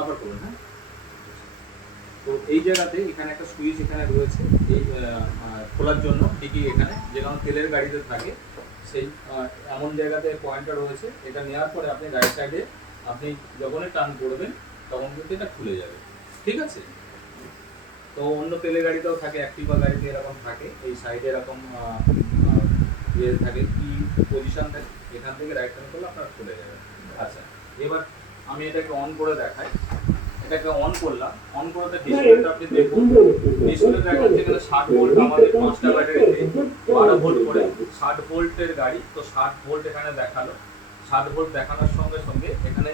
আবার করুন। হ্যাঁ, তো এই জায়গাতে এখানে একটা সুইচ এখানে রয়েছে এই খোলার জন্য, ঠিকই এখানে যেমন তেলের গাড়িতে থাকে সেই এমন জায়গাতে পয়েন্টটা রয়েছে। এটা নেওয়ার পরে আপনি রাইট সাইডে আপনি যখনই টার্ন করবেন তখন কিন্তু এটা খুলে যাবে। ঠিক আছে, তো অন্য তেলের গাড়িতেও থাকে, অ্যাক্টিভা গাড়িতে এরকম থাকে, এই সাইডে এরকম ইয়ে থাকে, কি পজিশন থাকে, এখান থেকে রাইট টার্ন করলে আপনার খুলে যাবে। আচ্ছা, এবার আমি এটাকে অন করে দেখাই। এটাকে অন করলাম, অন করতে ডিসপ্লেটা আপনি দেখুন, ডিসপ্লে দেখাচ্ছে এখানে 60 ভোল্ট, আমাদের 5টা ব্যাটারিতে 12 ভোল্ট করে 60 ভোল্টের গাড়ি, তো 60 ভোল্ট এখানে দেখালো। 60 ভোল্ট দেখানোর সঙ্গে সঙ্গে এখানে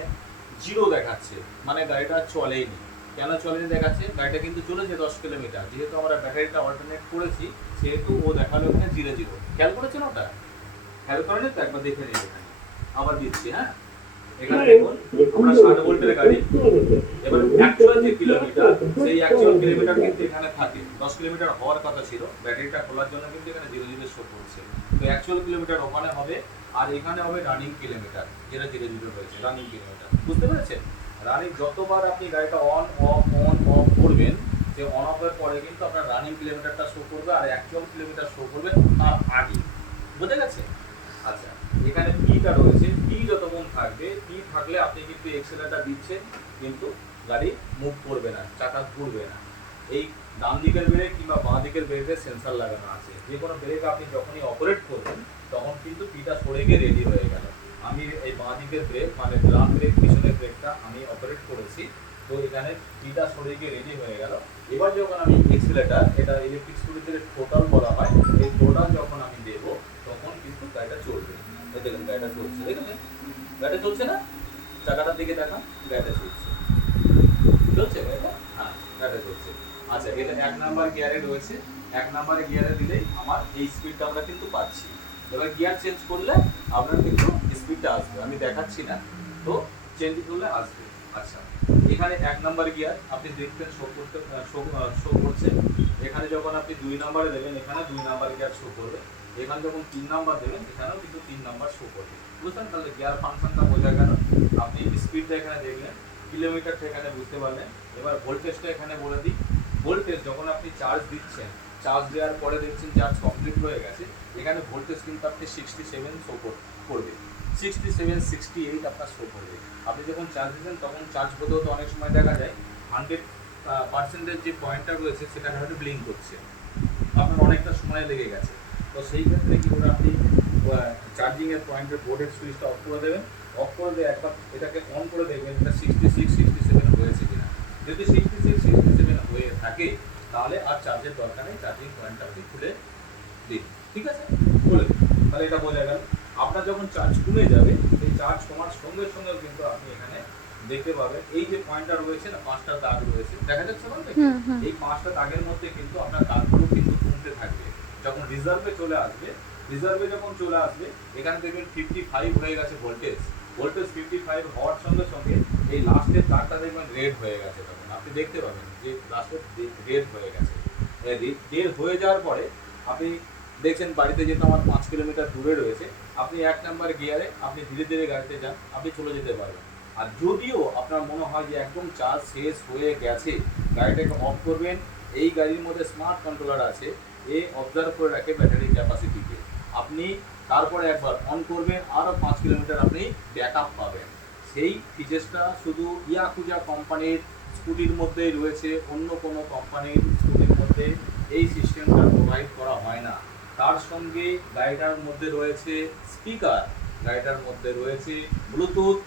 জিরো দেখাচ্ছে, মানে গাড়িটা চলেইনি। কেন চলেনি দেখাচ্ছে? গাড়িটা কিন্তু চলেছে 10 কিলোমিটার, যেহেতু আমরা ব্যাটারিটা অল্টারনেট করেছি সেহেতু ও দেখালো এখানে জিরো জিরো। খেয়াল করেছেন ওটা? খেয়াল করেনি তো? একবার দেখে নিন এখানে, আবার দিচ্ছি। হ্যাঁ, এখানে দেখুন আমরা 60 ভোল্টের গাড়ি, এবার অ্যাকচুয়াল যে কিলোমিটার সেই অ্যাকচুয়াল কিলোমিটার কিন্তু এখানে থাকে, 10 কিলোমিটার হওয়ার কথা ছিল, ব্যাটারিটা খোলার জন্য কিন্তু এখানে জিরো জিরো শো করছে। তো অ্যাকচুয়াল কিলোমিটার ওখানে হবে, আর এখানে হবে রানিং কিলোমিটার, যেটা জিরো জিরো রয়েছে রানিং কিলোমিটার। বুঝতে পেরেছেন? রানিং যতবার আপনি গাড়িটা অন অফ করবেন, যে অন অফের পরে কিন্তু আপনার রানিং কিলোমিটারটা শো করবে আর অ্যাকচুয়াল কিলোমিটার শো করবে তার আগে। বুঝে গেছে? আচ্ছা, এখানে পিটা রয়েছে, পি যতক্ষণ থাকবে, পি থাকলে আপনি কিন্তু এক্সেলারটা দিচ্ছেন কিন্তু গাড়ি মুভ করবে না, চাকা ঘুরবে না। এই ডান দিকের ব্রেক কিংবা বাঁ দিকের ব্রেকে সেন্সার লাগানো আছে, যে কোনো ব্রেক আপনি যখনই অপারেট করবেন তখন কিন্তু পিটা সরে গিয়ে রেডি হয়ে গেল। আমি এই বাঁ দিকের ব্রেক মানে ড্রাম ব্রেক পিছনের ব্রেকটা আমি অপারেট করেছি, তো এখানে পিটা সরে গিয়ে রেডি হয়ে গেল। এবার যখন আমি এক্সেলেটার, এটা ইলেকট্রিক স্কুটিতে টোটাল বলা হয়, এই টোটাল যখন আমি দেব তখন কিন্তু গাড়িটা চলবে। দেখুন গাড়িটা চলছে, দেখুন গাড়িটা চলছে না? চাকাটার দিকে দেখা, গাড়িটা চলছে, চলছে গাড়িটা? হ্যাঁ, গাড়িটা চলছে। আচ্ছা, এটা 1 নাম্বার গিয়ারে রয়েছে, 1 নাম্বার গিয়ারে দিলেই আমার এই স্পিডটা আমরা কিন্তু পাচ্ছি। এবার গিয়ার চেঞ্জ করলে আপনার কিন্তু স্পিডটা আসবে, আমি দেখাচ্ছি না, তো চেঞ্জ করলে আসবে। আচ্ছা, এখানে 1 নাম্বার গিয়ার আপনি দেখবেন শো করছে। এখানে যখন আপনি 2 নাম্বারে দেবেন এখানে 2 নাম্বার গিয়ার শো করবে, এখানে যখন 3 নাম্বার দেবেন এখানেও কিন্তু 3 নাম্বার শো করবে। বুঝলেন? তাহলে গিয়ার ফাংশনটা বোঝা গেল। আপনি স্পিডটা এখানে দেখলেন, কিলোমিটারটা এখানে বুঝতে পারলেন। এবার ভোল্টেজটা এখানে বলে দিই। ভোল্টেজ যখন আপনি চার্জ দিচ্ছেন, চার্জ দেওয়ার পরে দেখছেন চার্জ কমপ্লিট হয়ে গেছে, এখানে ভোল্টেজ কিন্তু আপনি 67 শো করবে, 67 68 আপনার শো করবে। আপনি যখন চার্জ দিচ্ছেন তখন চার্জ হতে হতে অনেক সময় দেখা যায় 100% যে পয়েন্টটা রয়েছে সেটা হয়তো ব্লিঙ্ক করছে, আপনার অনেকটা সময় লেগে গেছে। তো সেই ক্ষেত্রে কি করে আপনি চার্জিংয়ের পয়েন্টের বোর্ডের সুইচটা অফ করে দেবেন, অফ করে দিয়ে একবার এটাকে অন করে দেখবেন এটা 66 67 হয়েছে কিনা। যদি 66 67 হয়ে থাকে তাহলে আর চার্জের দরকার নেই, চার্জিং পয়েন্টটা আপনি খুলে দিন। ঠিক আছে, খুলে দিন, তাহলে এটা বোঝা গেল। আপনার যখন চার্জ কমে যাবে সেই চার্জ কমার সঙ্গে সঙ্গে কিন্তু আপনি এখানে দেখতে পাবেন এই যে পয়েন্টটা রয়েছে না, 5টা দাগ রয়েছে, দেখা যাচ্ছে বলতে এই 5টা দাগের মধ্যে কিন্তু আপনার দাগগুলো কিন্তু কমতে থাকবে। যখন রিজার্ভে চলে আসবে, রিজার্ভে যখন চলে আসবে এখানে দেখবেন 55 হয়ে গেছে ভোল্টেজ, ভোল্টেজ 55 হওয়ার সঙ্গে সঙ্গে এই লাস্টের তারটা দেখবেন রেড হয়ে গেছে, তখন আপনি দেখতে পাবেন যে লাস্টের রেড হয়ে গেছে। রেড হয়ে যাওয়ার পরে আপনি দেখছেন বাড়িতে যেহেতু আমার 5 কিলোমিটার দূরে রয়েছে, আপনি 1 নাম্বার গিয়ারে আপনি ধীরে ধীরে গাড়িতে যান, আপনি চলে যেতে পারবেন। আর যদিও আপনার মনে হয় যে একদম চার্জ শেষ হয়ে গেছে, গাড়িটাকে অফ করবেন। এই গাড়ির মধ্যে স্মার্ট কন্ট্রোলার আছে, এ অবজার্ভ করে রাখে ব্যাটারি ক্যাপাসিটিকে। আপনি তারপরে একবার অন করবেন, আরও 5 কিলোমিটার আপনি ব্যাকআপ পাবেন। সেই ফিচার্সটা শুধু ইয়াকুজা কোম্পানির স্কুটির মধ্যেই রয়েছে, অন্য কোনো কোম্পানির স্কুটির মধ্যে এই সিস্টেমটা প্রোভাইড করা হয় না। তার সঙ্গে গাড়িটার মধ্যে রয়েছে স্পিকার, গাড়িটার মধ্যে রয়েছে ব্লুটুথ,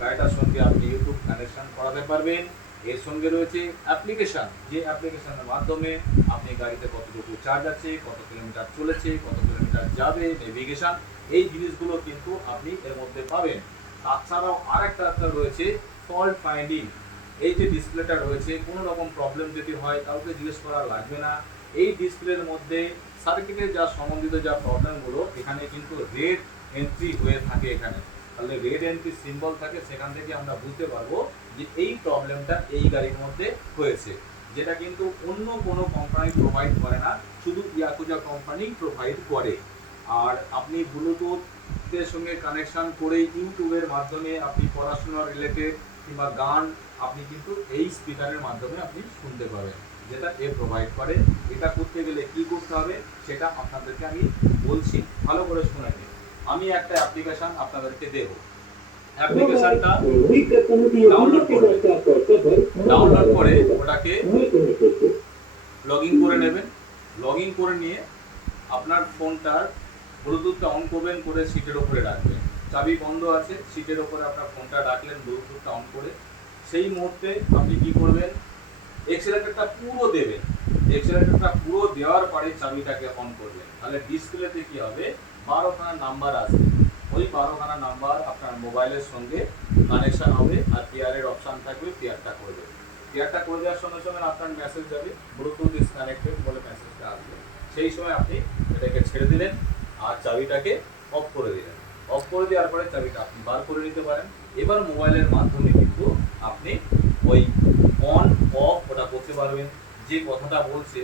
গাড়িটার সঙ্গে আপনি ইউটিউব কানেকশন করাতে পারবেন। এর সঙ্গে রয়েছে অ্যাপ্লিকেশান, যে অ্যাপ্লিকেশনের মাধ্যমে আপনি গাড়িতে কতটুকু চার্জ আছে, কত কিলোমিটার চলেছে, কত কিলোমিটার যাবে, নেভিগেশন, এই জিনিসগুলো কিন্তু আপনি এর মধ্যে পাবেন। তাছাড়াও আরেকটা রয়েছে ফল্ট ফাইন্ডিং। এই যে ডিসপ্লেটা রয়েছে, কোনো রকম প্রবলেম যদি হয় কাউকে জিজ্ঞেস করা লাগবে না। এই ডিসপ্লের মধ্যে সার্কিটের যা সম্বন্ধিত যা প্রবলেমগুলো এখানে কিন্তু রেড এন্ট্রি হয়ে থাকে এখানে, তাহলে রেড এন্ট্রি সিম্বল থাকে, সেখান থেকে আমরা বুঝতে পারবো যে এই প্রবলেমটা এই গাড়ির মধ্যে হয়েছে, যেটা কিন্তু অন্য কোনো কোম্পানি প্রোভাইড করে না, শুধু ইয়াকুজা কোম্পানি প্রোভাইড করে। আর আপনি ব্লুটুথের সঙ্গে কানেকশন করে ইউটিউবের মাধ্যমে আপনি পড়াশোনা রিলেটেড কিংবা গান আপনি কিন্তু এই স্পিকারের মাধ্যমে আপনি শুনতে পাবেন, যেটা এ প্রোভাইড করে। এটা করতে গেলে কি করতে হবে সেটা আপনাদেরকে আমি বলছি, ভালো করে শুনে নিন। আমি একটা অ্যাপ্লিকেশন আপনাদেরকে দেব, অ্যাপ্লিকেশনটা ডাউনলোড করে ওটাকে লগ ইন করে নেবেন। লগ ইন করে নিয়ে আপনার ফোনটার ব্লুটুথটা অন করবেন, করে সিটের ওপরে রাখবেন। চাবি বন্ধ আছে, সিটের ওপরে আপনার ফোনটা রাখলেন ব্লুটুথটা অন করে। সেই মুহূর্তে আপনি কি করবেন, এক্সেলেটরটা পুরো দেবেন। এক্সেলেটরটা পুরো দেওয়ার পরে চাবিটাকে অন করবেন। তাহলে ডিসপ্লেতে কি হবে, 12খানা নাম্বার আসবে। ওই 12খানা নাম্বার আপনার মোবাইলের সঙ্গে কানেকশন হবে, আর পেয়ারের অপশান থাকবে, পেয়ারটা করবে। পেয়ারটা করে দেওয়ার সঙ্গে সঙ্গে আপনার মেসেজ যাবে, ব্লুটুথ ইজ কানেক্টেড বলে মেসেজটা আসবে। সেই সময় আপনি এটাকে ছেড়ে দিলেন আর চাবিটাকে অফ করে দিলেন। অফ করে দেওয়ার পরে চাবিটা আপনি বার করে নিতে পারেন। এবার মোবাইলের মাধ্যমে কিন্তু আপনি ওই অন অফ ওটা করতে পারবেন। যে কথাটা বলছে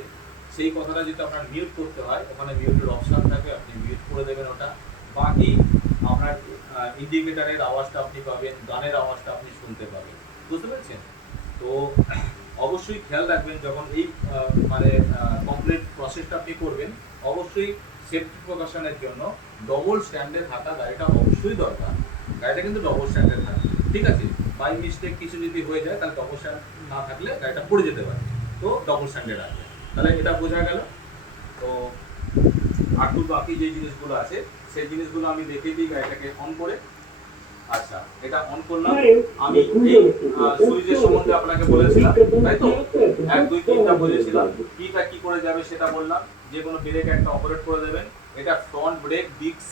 সেই কথাটা যদি আপনার মিউট করতে হয়, ওখানে মিউটের অপশান থাকে, আপনি মিউট করে দেবেন ওটা। বাকি আপনার ইন্ডিকেটারের আওয়াজটা আপনি পাবেন, গানের আওয়াজটা আপনি শুনতে পাবেন। বুঝতে পেরেছেন? তো অবশ্যই খেয়াল রাখবেন যখন এই মানে কমপ্লিট প্রসেসটা আপনি করবেন, অবশ্যই সেফটি প্রিকশনের জন্য ডবল স্ট্যান্ডে থাকা গাড়িটা অবশ্যই দরকার। গাড়িটা কিন্তু ডবল স্ট্যান্ডে থাকে, ঠিক আছে? বাই মিস্টেক কিছু যদি হয়ে যায় তাহলে ডবল স্ট্যান্ড না থাকলে গাড়িটা পড়ে যেতে পারে, তো ডবল স্ট্যান্ডে রাখবে। তাহলে এটা বোঝা গেল। তো আর বাকি যে জিনিসগুলো আছে সেই জিনিসগুলো আমি দেখিয়ে দিই গাড়িটাকে অন করে। আচ্ছা, এটা অন করলাম। আমি এই সুইচের সম্বন্ধে আপনাকে বলেছিলাম, তাই তো? 1 2 3টা বলেছিলাম, কিটা কি করে যাবে সেটা বললাম। যে কোনো ব্রেক একটা অপারেট করে দেবেন। এটা ফ্রন্ট ব্রেক ডিস্ক,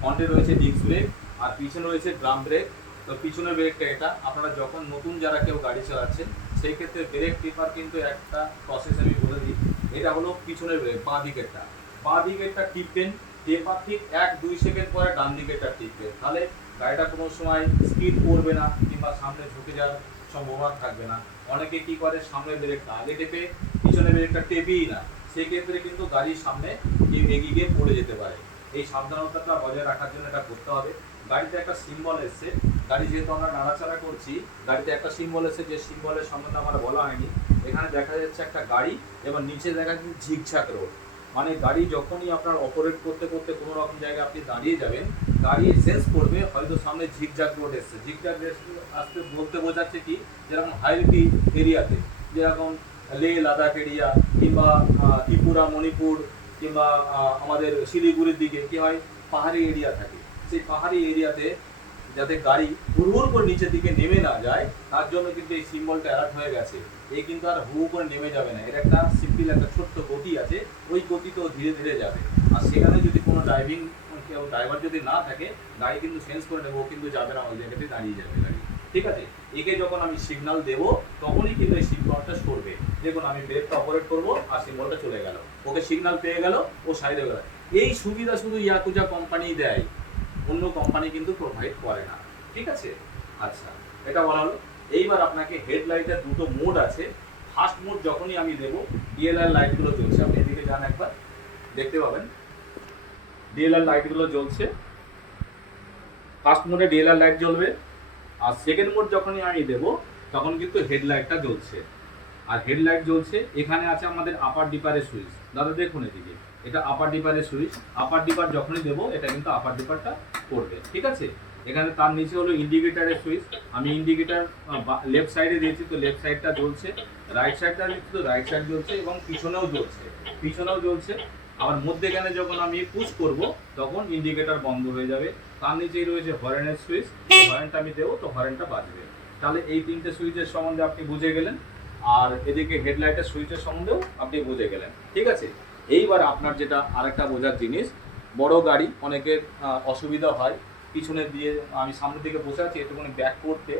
ফ্রন্টে রয়েছে ডিস্ক ব্রেক আর পিছনে রয়েছে ড্রাম ব্রেক। তো পিছনের ব্রেকটা এটা, আপনারা যখন নতুন যারা কেউ গাড়ি চালাচ্ছেন সেই ক্ষেত্রে ব্রেক টিপার কিন্তু একটা প্রসেস আমি বলে দিই। এটা হলো পিছনের ব্রেক, বাঁ দিকেরটা। বাঁ দিকেরটা টিপবেন, টেপার ঠিক 1 2 সেকেন্ড পরে ডান দিকেরটা টিপবেন। তাহলে গাড়িটা কোনো সময় স্পিড করবে না কিংবা সামনে ঝুঁকে যাওয়ার সম্ভাবনা থাকবে না। অনেকে কি করে সামনের ব্রেকটা আগে টেপে পিছনের ব্রেকটা টেপেই না, সেই ক্ষেত্রে কিন্তু গাড়ির সামনে এগিয়ে গিয়ে পড়ে যেতে পারে। এই সাবধানতাটা বজায় রাখার জন্য এটা করতে হবে। গাড়িতে একটা সিম্বল এসছে, গাড়ি যেহেতু আমরা নাড়াচাড়া করছি, গাড়িতে একটা সিম্বল এসছে, যে সিম্বলের সম্বন্ধে আমার বলা হয়নি। এখানে দেখা যাচ্ছে একটা গাড়ি এবং নিচে দেখা যাচ্ছে ঝিকঝাক রোড। মানে গাড়ি যখনই আপনার অপারেট করতে করতে কোনো রকম জায়গায় আপনি দাঁড়িয়ে যাবেন, গাড়ি সেন্স করবে হয়তো সামনে ঝিকঝাক রোড এসছে। ঝিকঝাক আসতে বলতে বোঝাচ্ছে কি, যেরকম হাইওয়ে এরিয়াতে, যেরকম লে লাদাখ এরিয়া কিংবা ত্রিপুরা মণিপুর কিংবা আমাদের শিলিগুড়ির দিকে কি হয়, পাহাড়ি এরিয়া থাকে। সেই পাহাড়ি এরিয়াতে যাতে গাড়ি হুড় করে নিচের দিকে নেমে না যায়, তার জন্য কিন্তু এই সিম্বলটা অ্যালার্ট হয়ে গেছে। এই কিন্তু আর হু করে নেমে যাবে না, এর একটা সিম্পল একটা ছোট্ট গতি আছে, ওই গতিতেও ধীরে ধীরে যাবে। আর সেখানে যদি কোনো ড্রাইভার যদি না থাকে, গাড়ি কিন্তু সেন্স করে নেবে, ও কিন্তু যাবে না, ওই জায়গাতে দাঁড়িয়ে যাবে গাড়ি। ঠিক আছে? একে যখন আমি সিগন্যাল দেবো তখনই কিন্তু এই সিম্বলটা সরবে। দেখুন আমি ব্রেকটা অপারেট করবো আর সিম্বলটা চলে গেল, ওকে সিগন্যাল পেয়ে গেল, ও সাইডে গেল। এই সুবিধা শুধু ইয়াকুজা কোম্পানি দেয়, অন্য কোম্পানি কিন্তু প্রোভাইড করে না। ঠিক আছে? আচ্ছা, এটা বলা হলো। এইবার আপনাকে হেডলাইটের দুটো মোড আছে। ফার্স্ট মোড যখনই আমি দেবো, ডিএলআর লাইটগুলো জ্বলছে, আপনি এদিকে যান একবার দেখতে পাবেন ডিএলআর লাইটগুলো জ্বলছে। ফার্স্ট মোডে ডিএলআর লাইট জ্বলবে। আর সেকেন্ড মোড যখনই আমি দেবো তখন কিন্তু হেডলাইটটা জ্বলছে। আর হেডলাইট জ্বলছে, এখানে আছে আমাদের আপার ডিপারের সুইচ। দাদা দেখুন এদিকে, এটা আপার ডিপারের সুইচ। আপার ডিপার যখনই দেবো এটা কিন্তু আপার ডিপারটা করবে। ঠিক আছে? এখানে তার নিচে হলো ইন্ডিকেটারের সুইচ। আমি ইন্ডিকেটার লেফট সাইডে দিয়েছি, তো লেফট সাইডটা জ্বলছে। রাইট সাইডটা দিচ্ছি, তো রাইট সাইড জ্বলছে এবং পিছনেও জ্বলছে, পিছনেও জ্বলছে। আবার মধ্যেখানে যখন আমি পুশ করব তখন ইন্ডিকেটার বন্ধ হয়ে যাবে। তার নিচেই রয়েছে হরেনের সুইচ, হরেনটা আমি দেবো তো হরেনটা বাজবে। তাহলে এই তিনটে সুইচের সম্বন্ধে আপনি বুঝে গেলেন। আর এদিকে হেডলাইটের সুইচের সম্বন্ধেও আপনি বুঝে গেলেন। ঠিক আছে? এইবার আপনার যেটা আরেকটা বোঝার জিনিস, বড় গাড়ি অনেকের অসুবিধা হয়, পিছনে দিয়ে আমি সামনের দিকে বসে আছি, একটুখানি ব্যাক করতে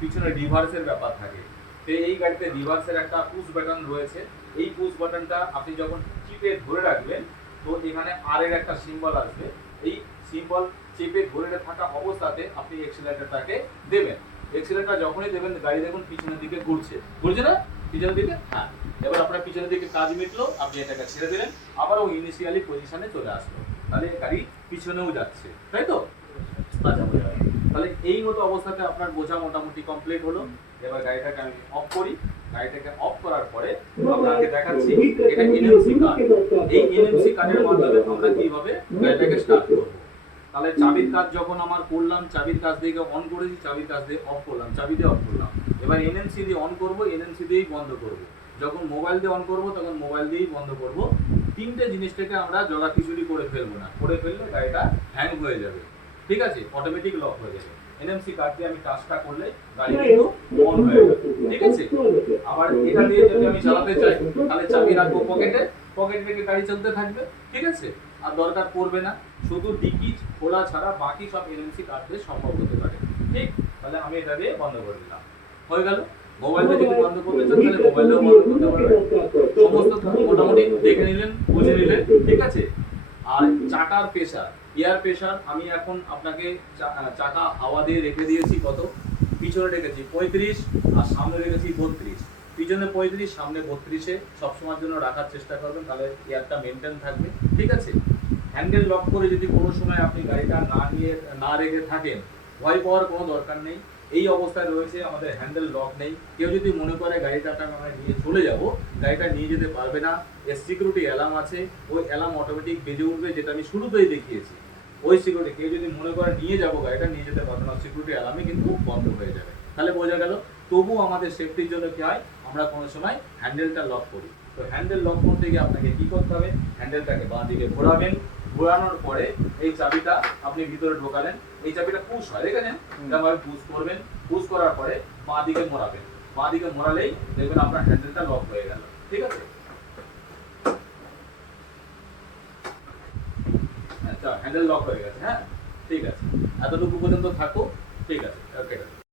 পিছনে রিভার্সের ব্যাপার থাকে। তো এই গাড়িতে রিভার্সের একটা পুশ বাটন রয়েছে। এই পুশ বাটনটা আপনি যখন চিপে ধরে রাখবেন তো এখানে আর এর একটা সিম্বল আসবে। এই সিম্বল চেপে ধরে থাকা অবস্থাতে আপনি এক্সিলারেটরটাকে দেবেন। এক্সিলারেটর যখনই দেবেন গাড়ি দেখুন পিছনের দিকে ঘুরছে, ঘুরছে না পিছনের দিকে? হ্যাঁ। এবার আপনার পিছনের দিকে কাজ মিটলো, আপনি এটাকে ছেড়ে দিলেন, আবারও ইনিশিয়ালি পজিশনে চলে আসলো। তাহলে গাড়ি পিছনেও যাচ্ছে, তাই তো? আচ্ছা, তাহলে এই মতো অবস্থাতে আপনার বোঝা মোটামুটি কমপ্লিট হলো। এবার গাড়িটাকে আমি অফ করি। গাড়িটাকে অফ করার পরে আপনাকে দেখাচ্ছি এটা এনএমসি কার্ড। এই এনএমসি কার্ডের মাধ্যমে আমরা কিভাবে গাড়িটাকে স্টার্ট করব। তাহলে চাবির কাজ যখন আমার করলাম, চাবির কাজ দিয়ে অন করেছি, চাবির কাজ দিয়ে অফ করলাম, চাবি দিয়ে অফ করলাম। এবার এনএমসি দিয়ে অন করব, এনএমসি দিয়েই বন্ধ করব। যখন মোবাইল দিয়ে অন করব তখন মোবাইল দিয়েই বন্ধ করব। তিনটে জিনিসটাকে আমরা জগাখিচুড়ি করে ফেলবো না, করে ফেললে গাড়িটা হ্যাং হয়ে যাবে, ঠিক আছে, অটোমেটিক লক হয়ে যাবে। এনএমসি কার্ড দিয়ে আমি কাজটা করলে গাড়ি কিন্তু অন হয়ে যাবে, ঠিক আছে। আবার এটা দিয়ে যদি আমি চালাতে চাই তাহলে চাবি রাখবো পকেটে, পকেট থেকে গাড়ি চলতে থাকবে, ঠিক আছে। আর দরকার পড়বে না, শুধু ডিকি খোলা ছাড়া বাকি সব এনএমসি কার্ড দিয়ে সম্ভব হতে পারে, ঠিক। তাহলে আমি এটা দিয়ে বন্ধ করে দিলাম, হয়ে গেল। মোবাইলটা যদি বন্ধ করতে চান তাহলে মোবাইলটাও বন্ধ করতে পারবেন। সমস্ত মোটামুটি দেখে নিলেন, বুঝে নিলেন, ঠিক আছে। আর চাকার প্রেসার, এয়ার প্রেসার আমি এখন আপনাকে চাকা হাওয়া দিয়ে রেখে দিয়েছি কত, পিছনে রেখেছি 35 আর সামনে রেখেছি 32। পিছনে 35, সামনে 32-এ সবসময়ের জন্য রাখার চেষ্টা করবেন, তাহলে এয়ারটা মেনটেন থাকবে, ঠিক আছে। হ্যান্ডেল লক করে যদি কোনো সময় আপনি গাড়িটা না রেখে থাকেন, ভয় পাওয়ার কোনো দরকার নেই। এই অবস্থায় রয়েছে, আমাদের হ্যান্ডেল লক নেই। কেউ যদি মনে করে গাড়িটাকে আমরা নিয়ে চলে যাব, গাড়িটা নিয়ে যেতে পারবে না। এর সিকিউরিটি অ্যালার্ম আছে, ওই অ্যালার্ম অটোমেটিক বেজে উঠবে, যেটা আমি শুরুতেই দেখিয়েছি। ওই সিকিউরিটি কেউ যদি মনে করে নিয়ে যাব, গাড়িটা নিয়ে যেতে পারবে না, সিকিউরিটি অ্যালার্মে কিন্তু বন্ধ হয়ে যাবে। তাহলে বোঝা গেল। তবু আমাদের সেফটির জন্য কি হয়, আমরা কোনো সময় হ্যান্ডেলটা লক করি। তো হ্যান্ডেল লক করতে গিয়ে আপনাকে কি করতে হবে, হ্যান্ডেলটাকে বাঁ দিকে ঘোরাবেন। ঘোরানোর পরে এই চাবিটা আপনি ভিতরে ঢোকালেন, এই চাবিটা পুশ হয়, দেখেছেন, এভাবে পুশ করবেন। পুশ করার পরে বাঁ দিকে মোড়াবেন, বাঁ দিকে মোড়ালেই দেখবেন আপনার হ্যান্ডেলটা লক হয়ে গেল, ঠিক আছে। আচ্ছা, হ্যান্ডেল লক হয়ে গেছে, হ্যাঁ, ঠিক আছে। এতটুকু পর্যন্ত থাকো, ঠিক আছে, ওকে।